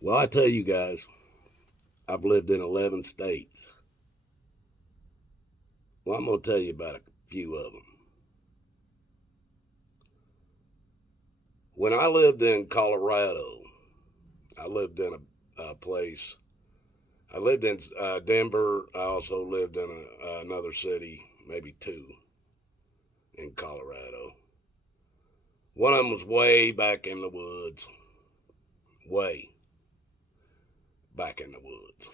Well, I tell you guys, I've lived in 11 states. Well, I'm going to tell you about a few of them. When I lived in Colorado, I lived in a place. I lived in Denver. I also lived in another city, maybe two, in Colorado. One of them was way back in the woods. Way back in the woods.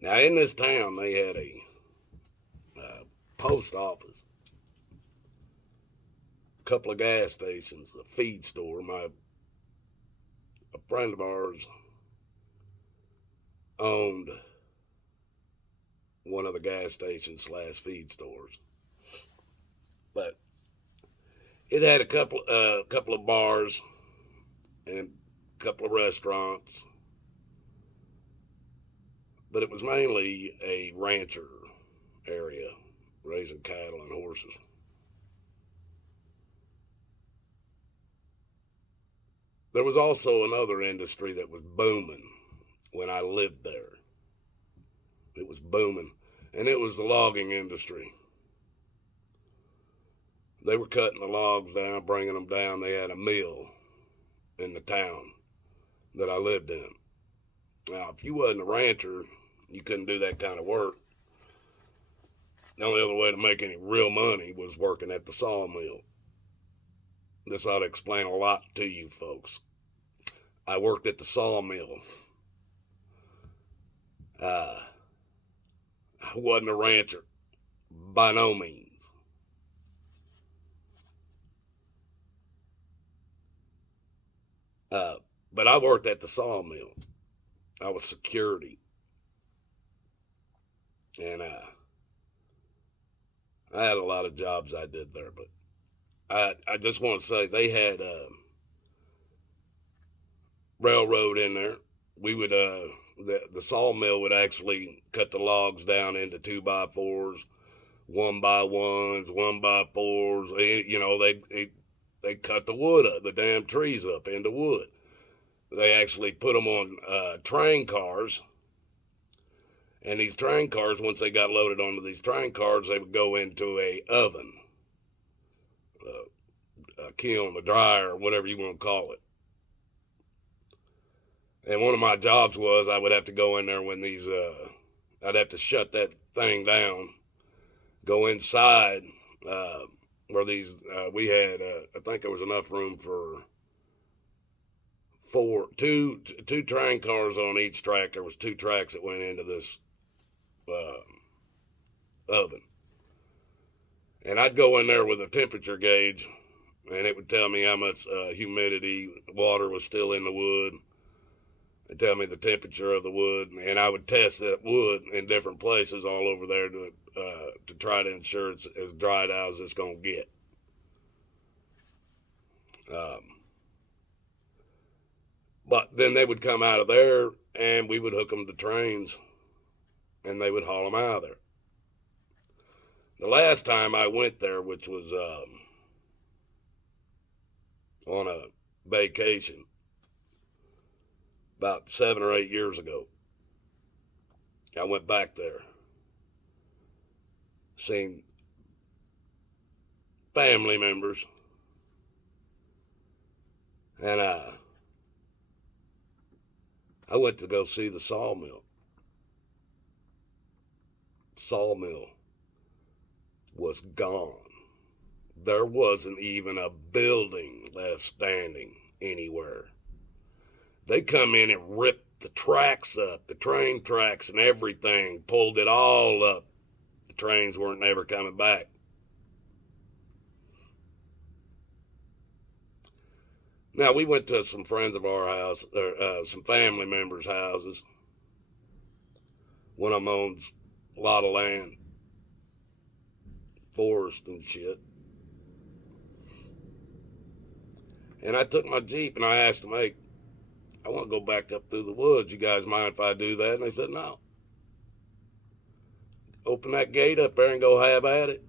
Now, in this town, they had a post office, a couple of gas stations, a feed store. A friend of ours owned one of the gas stations slash feed stores, but it had a couple of bars and a couple of restaurants, but it was mainly a rancher area, raising cattle and horses. There was also another industry that was booming when I lived there. It was booming, and it was the logging industry. They were cutting the logs down, bringing them down. They had a mill in the town that I lived in. Now, if you wasn't a rancher, you couldn't do that kind of work. The only other way to make any real money was working at the sawmill. This ought to explain a lot to you folks. I worked at the sawmill. I wasn't a rancher, by no means. But I worked at the sawmill. I was security. And I had a lot of jobs I did there, but I just want to say they had railroad in there. We would the sawmill would actually cut the logs down into 2x4s, 1x1s, 1x4s. You know, they cut the wood up, the damn trees up into wood. They actually put them on train cars. And these train cars, once they got loaded onto these train cars, they would go into a oven, a kiln, a dryer, whatever you want to call it. And one of my jobs was I would have to go in there when I'd have to shut that thing down, go inside where we had, I think there was enough room for two train cars on each track. There was two tracks that went into this oven. And I'd go in there with a temperature gauge, and it would tell me how much humidity, water was still in the wood. It'd tell me the temperature of the wood, and I would test that wood in different places all over there to try to ensure it's as dried out as it's going to get. But then they would come out of there, and we would hook them to trains, and they would haul them out of there. The last time I went there, which was on a vacation about 7 or 8 years ago, I went back there, seen family members, and I went to go see the sawmill. Sawmill was gone. There wasn't even a building left standing anywhere. They come in and ripped the tracks up, the train tracks and everything, pulled it all up. The trains weren't ever coming back. Now, we went to some friends of our house, or some family members' houses. One of them owns a lot of land, forest and shit. And I took my Jeep and I asked them, hey, I want to go back up through the woods. You guys mind if I do that? And they said, no. Open that gate up there and go have at it.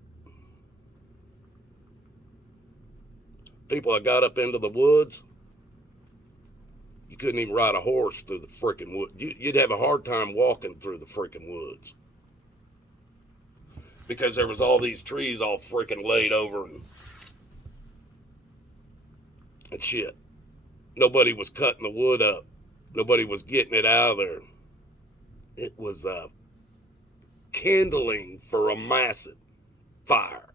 People, I got up into the woods. You couldn't even ride a horse through the freaking woods. You'd have a hard time walking through the freaking woods. Because there was all these trees all freaking laid over and shit. Nobody was cutting the wood up. Nobody was getting it out of there. It was kindling for a massive fire.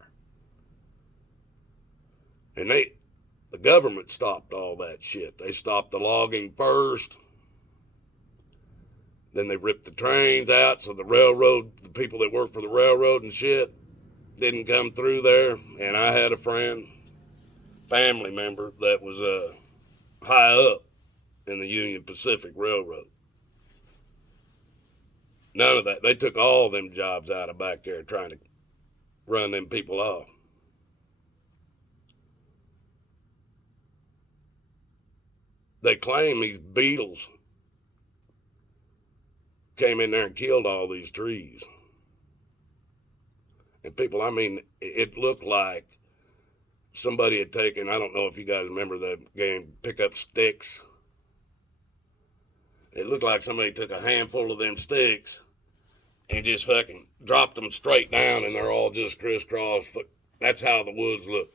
And the government stopped all that shit. They stopped the logging first. Then they ripped the trains out, so the people that worked for the railroad and shit didn't come through there. And I had a family member that was high up in the Union Pacific Railroad. None of that. They took all them jobs out of back there trying to run them people off. They claim these beetles came in there and killed all these trees. And people, I mean, it looked like somebody had taken, I don't know if you guys remember the game Pick Up Sticks. It looked like somebody took a handful of them sticks and just fucking dropped them straight down, and they're all just crisscross. That's how the woods look.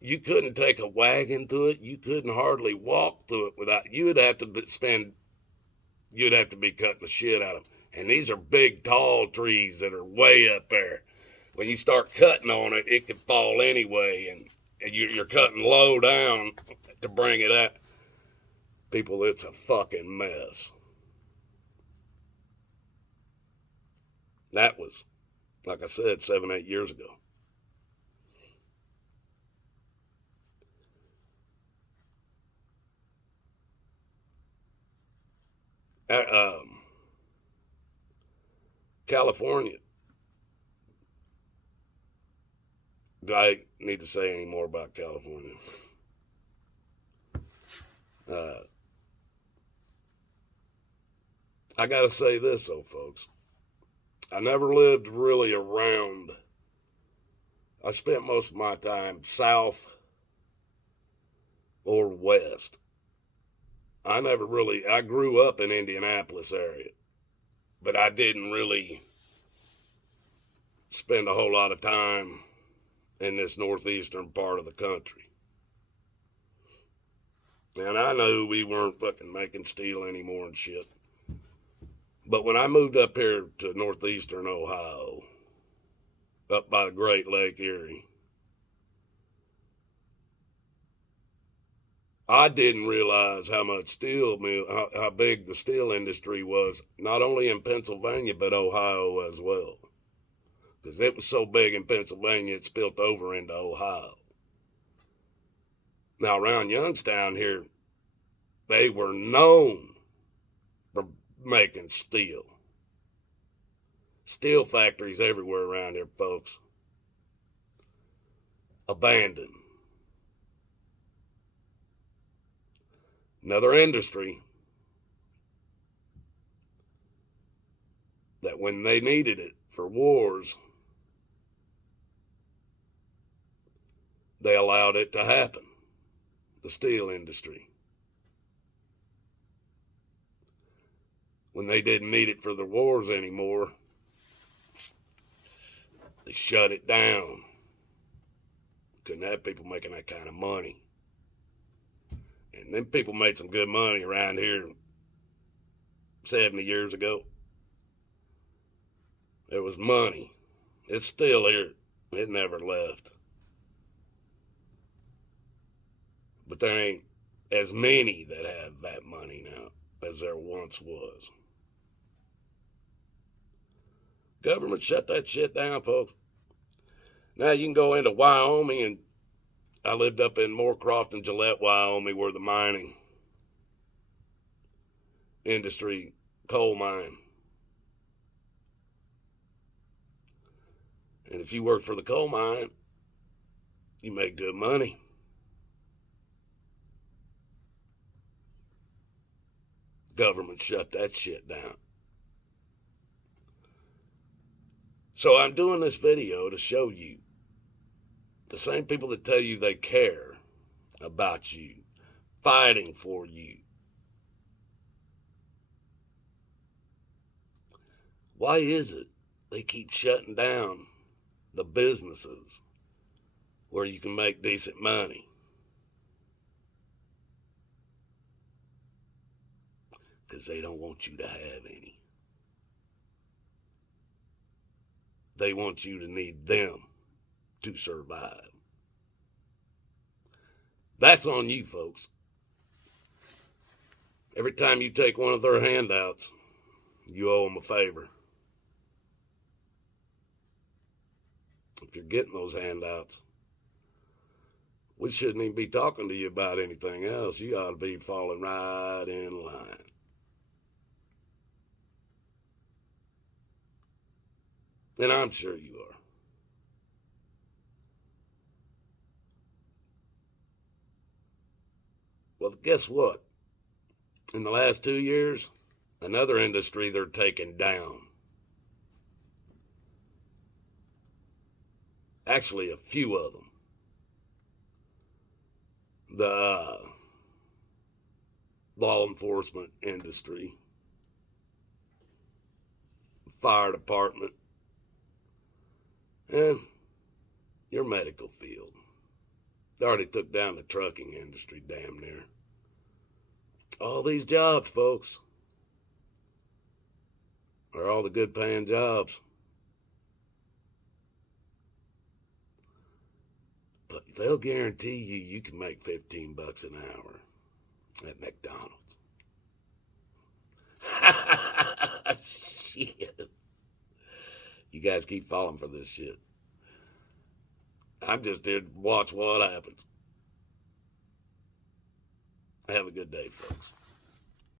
You couldn't take a wagon through it. You couldn't hardly walk through it without, you'd have to be cutting the shit out of them. And these are big, tall trees that are way up there. When you start cutting on it, it could fall anyway, and you're cutting low down to bring it out. People, it's a fucking mess. That was, like I said, 7-8 years ago. California. Do I need to say any more about California? I gotta say this though, folks. I never lived really around. I spent most of my time south or west. I grew up in Indianapolis area, but I didn't really spend a whole lot of time in this northeastern part of the country. And I knew we weren't fucking making steel anymore and shit. But when I moved up here to northeastern Ohio, up by the Great Lake Erie, I didn't realize how much how big the steel industry was, not only in Pennsylvania, but Ohio as well. Because it was so big in Pennsylvania, it spilled over into Ohio. Now, around Youngstown here, they were known for making steel. Steel factories everywhere around here, folks. Abandoned. Another industry that when they needed it for wars, they allowed it to happen. The steel industry. When they didn't need it for the wars anymore, they shut it down. Couldn't have people making that kind of money. And them people made some good money around here 70 years ago. There was money. It's still here. It never left. But there ain't as many that have that money now as there once was. Government shut that shit down, folks. Now you can go into Wyoming, and I lived up in Moorcroft and Gillette, Wyoming, where the mining industry, coal mine. And if you worked for the coal mine, you made good money. Government shut that shit down. So I'm doing this video to show you the same people that tell you they care about you, fighting for you, Why is it they keep shutting down the businesses where you can make decent money? Because they don't want you to have any. They want you to need them to survive. That's on you, folks. Every time you take one of their handouts, you owe them a favor. If you're getting those handouts, we shouldn't even be talking to you about anything else. You ought to be falling right in line. And I'm sure you are. Well, guess what? In the last 2 years, another industry they're taking down. Actually, a few of them. The law enforcement industry, fire department, and your medical field. They already took down the trucking industry, damn near. All these jobs, folks, are all the good paying jobs. But they'll guarantee you can make $15 an hour at McDonald's. Shit. You guys keep falling for this shit. I'm just here to watch what happens. Have a good day, folks.